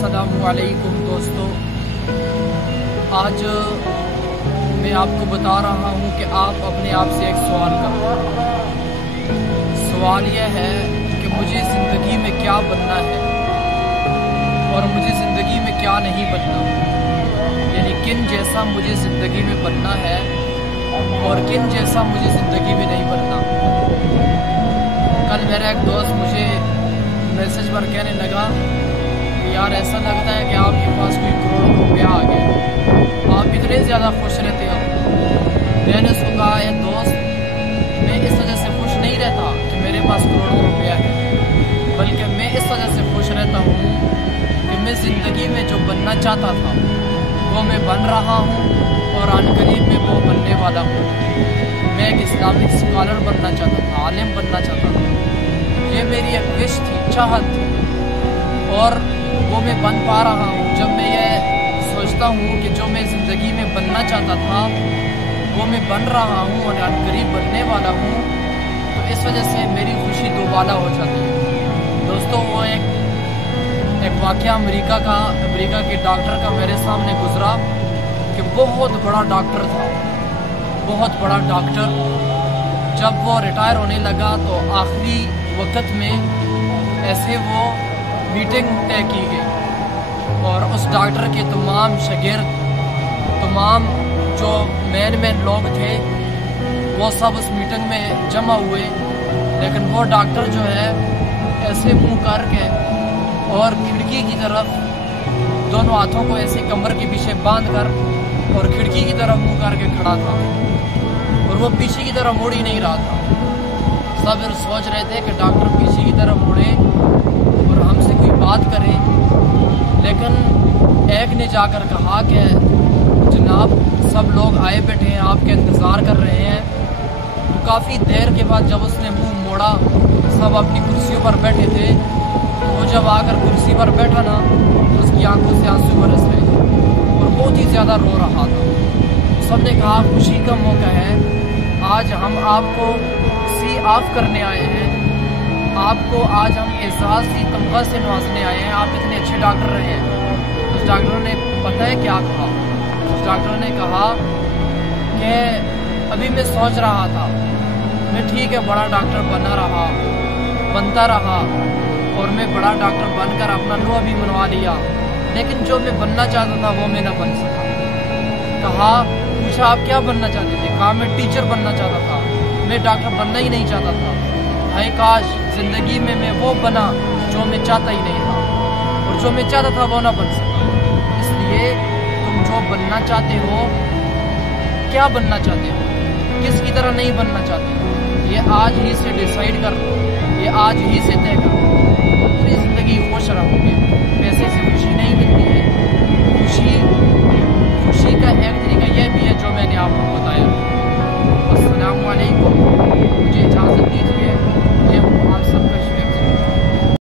अस्सलामुअलैकुम दोस्तों, आज मैं आपको बता रहा हूँ कि आप अपने आप से एक सवाल करो। सवाल यह है कि मुझे ज़िंदगी में क्या बनना है और मुझे ज़िंदगी में क्या नहीं बनना, यानी किन जैसा मुझे ज़िंदगी में बनना है और किन जैसा मुझे ज़िंदगी में नहीं बनना। कल मेरा एक दोस्त मुझे मैसेज पर कहने लगा कि यार ऐसा लगता है कि आपके पास कोई करोड़ रुपया आ गया, आप इतने ज़्यादा खुश रहते हो। मैंने उसको कहा यार दोस्त, मैं इस वजह से खुश नहीं रहता कि मेरे पास करोड़ों रुपया है, बल्कि मैं इस वजह से खुश रहता हूँ कि मैं ज़िंदगी में जो बनना चाहता था वो मैं बन रहा हूँ और अनकरीब में वो बनने वाला हूँ। मैं एक इस्लामिक स्कॉलर बनना चाहता था, आलिम बनना चाहता था। ये मेरी एक विश थी, चाहत थी, और वो मैं बन पा रहा हूँ। जब मैं ये सोचता हूँ कि जो मैं ज़िंदगी में बनना चाहता था वो मैं बन रहा हूँ और अनकरीब बनने वाला हूँ, तो इस वजह से मेरी खुशी दोबारा हो जाती है। दोस्तों, वो एक वाक़या अमेरिका के डॉक्टर का मेरे सामने गुजरा कि बहुत बड़ा डॉक्टर था, बहुत बड़ा डॉक्टर। जब वो रिटायर होने लगा तो आखिरी वक्त में ऐसे वो मीटिंग तय की गई और उस डॉक्टर के तमाम शागिर्द, तमाम जो मेन लोग थे वो सब उस मीटिंग में जमा हुए। लेकिन वो डॉक्टर जो है ऐसे मुंह करके और खिड़की की तरफ दोनों हाथों को ऐसे कमर के पीछे बांध कर और खिड़की की तरफ मुंह करके खड़ा था और वो पीछे की तरफ मुड़ ही नहीं रहा था। सब सोच रहे थे कि डॉक्टर पीछे की तरफ मुड़े और हमसे कोई बात करे, लेकिन एक ने जाकर कहा कि जनाब, सब लोग आए बैठे हैं, आपके इंतज़ार कर रहे हैं। तो काफ़ी देर के बाद जब उसने मुंह मोड़ा, सब अपनी कुर्सियों पर बैठे थे, तो वो जब आकर कुर्सी पर बैठा ना तो उसकी आंखों से आंसू बरस रहे थे और बहुत ही ज़्यादा रो रहा था। सब ने कहा खुशी का मौका है, आज हम आपको सी ऑफ करने आए हैं, आपको आज हम एजाज़ी तमगा से नवाजने आए हैं, आप इतने अच्छे डॉक्टर रहे हैं। उस डॉक्टर ने पता है क्या कहा? उस डॉक्टर ने कहा कि अभी मैं सोच रहा था, मैं ठीक है बड़ा डॉक्टर बनता रहा और मैं बड़ा डॉक्टर बनकर अपना लो भी मनवा लिया, लेकिन जो मैं बनना चाहता था वो मैं न बन सका। कहा, पूछा आप क्या बनना चाहते थे? कहा मैं टीचर बनना चाहता था, मैं डॉक्टर बनना ही नहीं चाहता था। हाय काश ज़िंदगी में मैं वो बना जो मैं चाहता ही नहीं था, और जो मैं चाहता था वो ना बन सका। इसलिए तुम जो बनना चाहते हो, क्या बनना चाहते हो, किसकी तरह नहीं बनना चाहते हो, ये आज ही से डिसाइड कर लो, ये आज ही से तय कर लो।